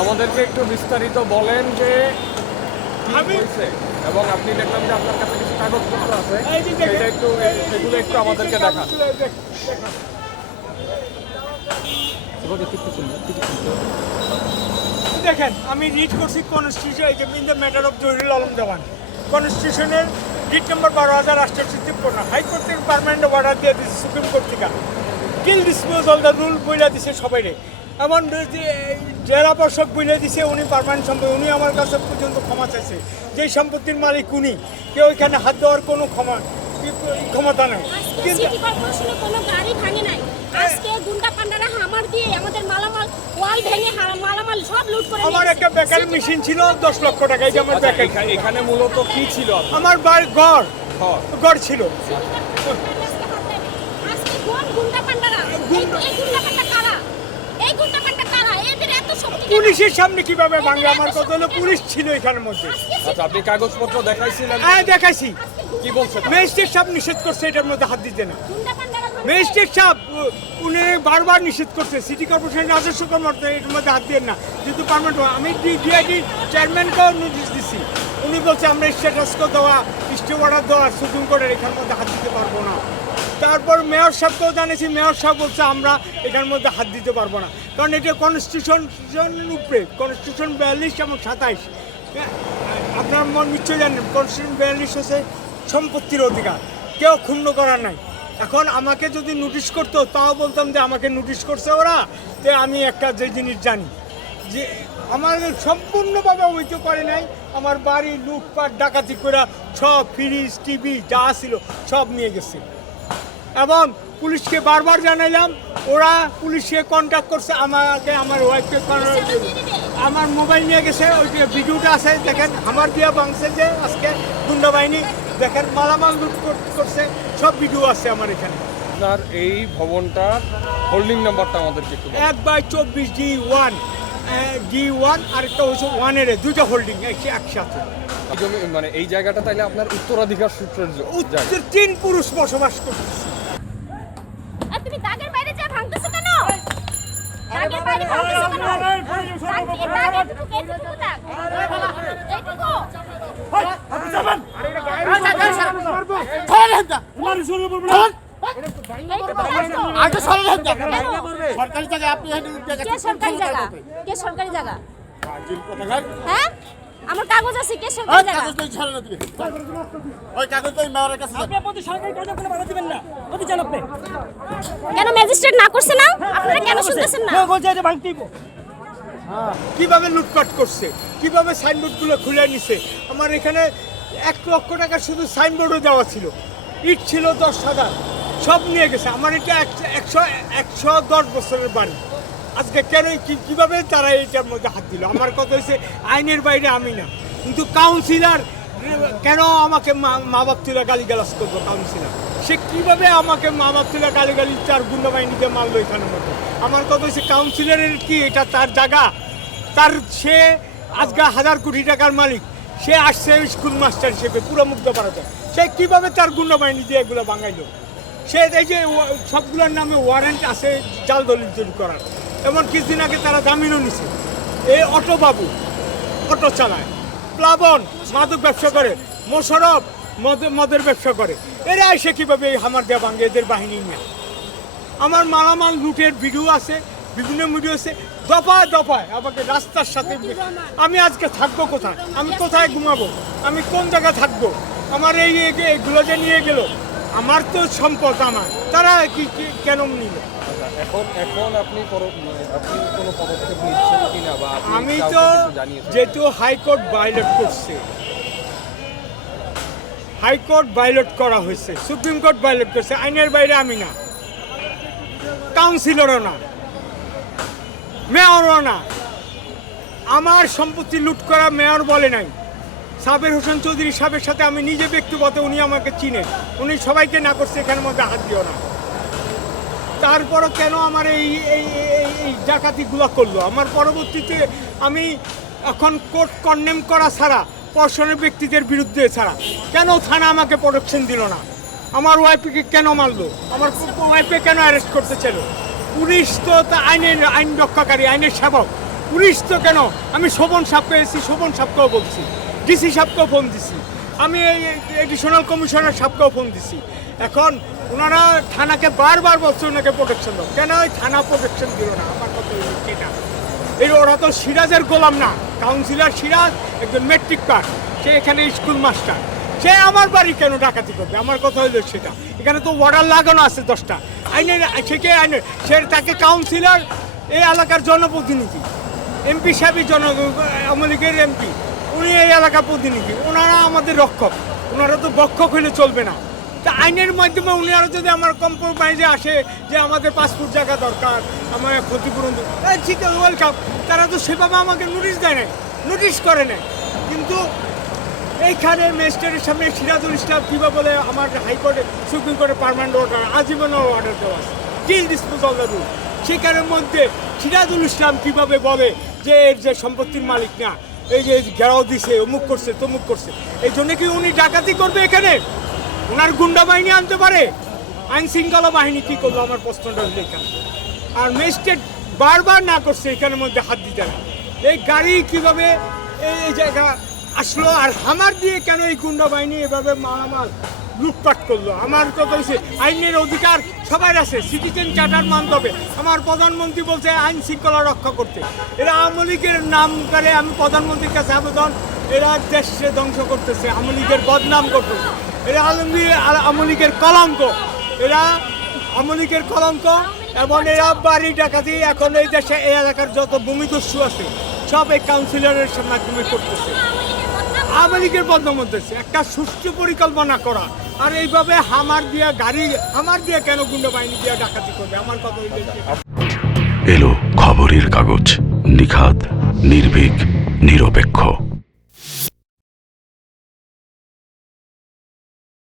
আমাদেরকে একটু বিস্তারিত বলেন যে কি হয়েছে, এবং আপনি দেখলাম যে আপনার কাছে কিছু কাগজপত্র আছে, সেটা একটু সেগুলো একটু আমাদেরকে দেখান। দেখেন, আমি রিড করছি constitution in the matter of Zahirul Alam Dewan, কনস্টিটিউশনের রিট নম্বর 12,853। হাইকোর্ট থেকে পার্মানেন্ট অর্ডার দিয়ে দিচ্ছে সুপ্রিম কোর্ট থেকে, kill dispose all the rule বইলা দিছে সবাইরে। এমন জেলা পর্ষদ বইলে দিছে উনি পার্মানেন্ট সম্পত্তি, উনি আমার কাছে পর্যন্ত ক্ষমা চাইছে। যেই সম্পত্তির মালিক উনি, কেউ এখানে হাত দেওয়ার কোনো ক্ষমতা নেই। কিন্তু সিটি কর্পোরেশনে কোনো গাড়ি ভাঙে নাই। আজকে গুন্ডা পান্ডারা হামার দিয়ে আমাদের মালামাল ওয়াল ভেঙে মালামাল সব লুট করে আমার একটা বেকার মেশিন ছিল 10 লক্ষ টাকা, এই যে আমার বেকার। এখানে মূলত কি ছিল? আমার বাড়ি গড় ছিল। আজকে কোন গুন্ডা পান্ডারা, এই গুন্ডা পান্ডা কারা, এই গুন্ডা পান্ডা কারা, এদের এত শক্তি পুলিশের সামনে কিভাবে ভাঙবে? আমার কথা হলো পুলিশ ছিল এখানের মধ্যে। আচ্ছা, আপনি কাগজপত্র দেখাইছিলেন? হ্যাঁ, দেখাইছি। কি বলছে? ম্যাজিস্ট্রেট সাহেব নিষেধ করছে এটার মধ্যে হাত দিতে না। গুন্ডা পান্ডারা ম্যাজিস্ট্রেট সাহেব উনি বারবার নিষেধ করছে, সিটি কর্পোরেশনের রাজস্ব কর্মকর্তা এটার মধ্যে হাত দিয়ে না, যেহেতু পার্মানেন্ট। আমি ডিআইডি চেয়ারম্যানকেও নোটিশ দিছি, উনি বলছে আমরা স্ট্যাটাসকো দেওয়া, স্টে অর্ডার দেওয়া, সুপ্রিম কোর্টের এখানের মধ্যে হাত দিতে পারবো না। তারপর মেয়র সাহেবকেও জানিয়েছি, মেয়র সাহেব বলছে আমরা এটার মধ্যে হাত দিতে পারবো না, কারণ এটা কনস্টিটিউশনের উপরে, কনস্টিটিউশন 42 এবং 27। আপনার নিশ্চয় জানেন কনস্টিটিউশন 42 হচ্ছে সম্পত্তির অধিকার, কেউ ক্ষুণ্ণ করার নাই। এখন আমাকে যদি নোটিশ করতো তাও বলতাম যে আমাকে নোটিশ করছে ওরা, তো আমি একটা যে জিনিস জানি যে আমার সম্পূর্ণভাবে অবৈধ করে নাই। আমার বাড়ি লুটপাট ডাকাতি করে সব ফ্রিজ টিভি যা ছিল সব নিয়ে গেছে, এবং পুলিশকে বারবার জানাইলাম, ওরা পুলিশকে কন্ট্যাক্ট করছে আমাকে, আমার ওয়াইফকে, আমার মোবাইল নিয়ে গেছে। ওই যে ভিডিওটা আছে দেখেন, আমার দিয়া ভাঙছে যে আজকে গুন্ডা বাহিনী, দেখেন মালামাল লুট করছে, সব ভিডিও আছে আমার এখানে। আপনার এই ভবনটার হোল্ডিং নাম্বারটা আমাদেরকে একটু বলুন। 1/24 D1 আর একটা হচ্ছে 1-এর, দুইটা হোল্ডিং একসাথে। মানে এই জায়গাটা তাইলে আপনার উত্তরাধিকার সূত্রের জায়গা। 3 পুরুষ বসবাস করতেছে। আর তুমি দাগের বাইরে যা ভাঙতেছো কেন? দাগের বাইরে ভাঙতেছো কেন? এইটুকু দাগ। এইটুকু। আপনি যাবেন। সরকারি জায়গা, আপনি কে সরকারি জায়গা? কে সরকারি জায়গা? হ্যাঁ, আমার কাগজ আছে। কে সরকারি জায়গা? ওই কাগজ তো মেয়রের কাছে। কেন ম্যাজিস্ট্রেট না করছে না? আপনারা কেন শুনতেছেন না? কিভাবে লুটপাট করছে, কিভাবে সাইনবোর্ডগুলো খুলে নিছে। আমার এখানে 1 লক্ষ টাকা শুধু সাইনবোর্ডও দেওয়া ছিল, ইট ছিল 10,000, সব নিয়ে গেছে। আমার এটা 110 বছরের বাড়ি। আজকে কেন কিভাবে তারা এইটার মধ্যে হাত দিল? আমার কথা হয়েছে আইনের বাইরে আমি না, কিন্তু কাউন্সিলর কেন আমাকে মা বাপ তুলে গালিগালাজ করবো? কাউন্সিলর সে কিভাবে আমাকে মা বাপ তুলে গালিগালি তার গুন্ডা বাহিনীতে মারলো এখানের মধ্যে? আমার কথা হচ্ছে কাউন্সিলরের কি এটা তার জায়গা? তার সে আজকে 1000 কোটি টাকার মালিক, সে আসছে স্কুল মাস্টার হিসেবে পুরো মুগ্ধ পাড়াতে, সে কীভাবে তার গুন্ডা বাহিনী দিয়ে এগুলো বাঙাইলো? সে এই যে সবগুলোর নামে ওয়ারেন্ট আছে জাল দলিল তৈরি করার, এমন কিছুদিন আগে তারা জামিনও নিছে। এই অটো বাবু অটো চালায়, প্লাবন মাদক ব্যবসা করে, মোশারফ মদের ব্যবসা করে, এরা এসে কীভাবে হামার দেওয়া ভাঙে এদের বাহিনী নিয়ে? আমার মালামাল লুটের ভিডিও আছে, বিভিন্ন ভিডিও আছে, দফায় দফায় আমাকে রাস্তার সাথে। আমি আজকে থাকবো কোথায়? আমি কোথায় ঘুমাবো? আমি কোন জায়গায় থাকবো? আমার এইগুলো যে নিয়ে গেল, আমার তো সম্পদ আমার, তারা কি কেন নিল? এখন আপনি কোনো পদক্ষেপ নিচ্ছেন কিনা, বা আমি তো যেহেতু হাইকোর্ট ভায়োলেট করছে, হাইকোর্ট ভায়োলেট করা হয়েছে, সুপ্রিম কোর্ট ভায়োলেট করছে, আইনের বাইরে আমি না, কাউন্সিলরও না, মেয়রও না। আমার সম্পত্তি লুট করা মেয়র বলে নাই। সাবের হোসেন চৌধুরী সাহেবের সাথে আমি নিজে ব্যক্তিগত, উনি আমাকে চিনেন, উনি সবাইকে না করছে এখানের মধ্যে হাত দিও না। তারপরও কেন আমার এই ডাকাতিগুলো করলো? আমার পরবর্তীতে আমি এখন কোর্ট কন্ডেম করা ছাড়া, পর্ষণের ব্যক্তিদের বিরুদ্ধে ছাড়া, কেন থানা আমাকে প্রোটেকশন দিল না? আমার ওয়াইফকে কেন মারলো? আমার ওয়াইফকে কেন অ্যারেস্ট করতে চাইল? পুলিশ তো আইন রক্ষাকারী, আইনের সেবক, পুলিশ তো কেন, আমি শোভন সাহেবকে এসেছি, শোভন সাহেবকেও বলছি, ডিসি সাহেবকেও ফোন দিছি, আমি এই এডিশনাল কমিশনার সাহেবকেও ফোন দিছি। এখন ওনারা থানাকে বারবার বলছে ওনাকে প্রোটেকশন দাও, কেন ওই থানা প্রোটেকশন দিল না? আমার কথা হলো সেটা, এই ওরা তো সিরাজের গোলাম না, কাউন্সিলর সিরাজ একজন মেট্রিক পাস, সে এখানে স্কুল মাস্টার, সে আমার বাড়ি কেন ডাকাতি করবে? আমার কথা হলো সেটা, এখানে তো অর্ডার লাগানো আছে 10টা আইনের, সে আইনের, সে তাকে কাউন্সিলর, এই এলাকার জনপ্রতিনিধি, এমপি সাহেবই আওয়ামী লীগের এমপি, উনি এই এলাকার প্রতিনিধি, ওনারা আমাদের রক্ষক, ওনারা তো বক্ষক হলে চলবে না। তা আইনের মাধ্যমে উনারা যদি আমার কম্প্রোমাইজে আসে যে আমাদের পাসপোর্ট জায়গা দরকার, আমার ক্ষতিপূরণ, ঠিক আছে ওয়েলকাম, তারা তো সেভাবে আমাকে নোটিশ দেয় নাই, নোটিশ করে নাই। কিন্তু এইখানে ম্যাজিস্ট্রেটের সামনে সিরাজুল ইসলাম কীভাবে বলে আমার হাইকোর্টে সুপ্রিম কোর্টে পার্মানেন্ট অর্ডার, আজীবন অর্ডার দেওয়া আছে, টিল ডিসপোজাল দ্য রুল, সেখানের মধ্যে সিরাজুল ইসলাম কীভাবে বলে যে এর যে সম্পত্তির মালিক না, এই যে ঘেরাও দিছে, অমুক করছে তমুক করছে, এই জন্য কি উনি ডাকাতি করবে এখানে? ওনার গুন্ডা বাহিনী আনতে পারে? আইন শৃঙ্খলা বাহিনী কী করলো আমার প্রশ্নটা হলো এখানে। আর ম্যাজিস্ট্রেট বারবার না করছে এখানের মধ্যে হাত দিতে না, এই গাড়ি কীভাবে এই জায়গা আসলো, আর হামার দিয়ে কেন এই গুন্ডা বাহিনী এভাবে মালামাল লুটপাট করলো? আমার কথা হচ্ছে আইনের অধিকার সবার আছে, সিটিজেন চার্টার মানতে হবে। আমার প্রধানমন্ত্রী বলছে আইন শৃঙ্খলা রক্ষা করতে, এরা আওয়ামী লীগের নাম করে, আমি প্রধানমন্ত্রীর কাছে আবেদন, এরা দেশে ধ্বংস করতেছে, আওয়ামী লীগের বদনাম করতেছে, এরা আওয়ামী লীগের কলঙ্ক, এরা আওয়ামী লীগের কলঙ্ক, এবং এরা বাড়ি ডাকাতি এখন এই দেশে এই এলাকার যত ভূমিদস্যু আছে সব এই কাউন্সিলরের মাধ্যমে করতেছে, আওয়ামী লীগের বদনাম হতেছে। একটা সুষ্ঠু পরিকল্পনা করা, আর এইভাবে হামার দিয়া গাড়ি, হামার দিয়া কেন গুন্ডা বাহিনী দিয়া ডাকাতি করবে? আমার কথা হইলে এলো খবরের কাগজ, নিখাত, নির্ভীক, নিরপেক্ষ।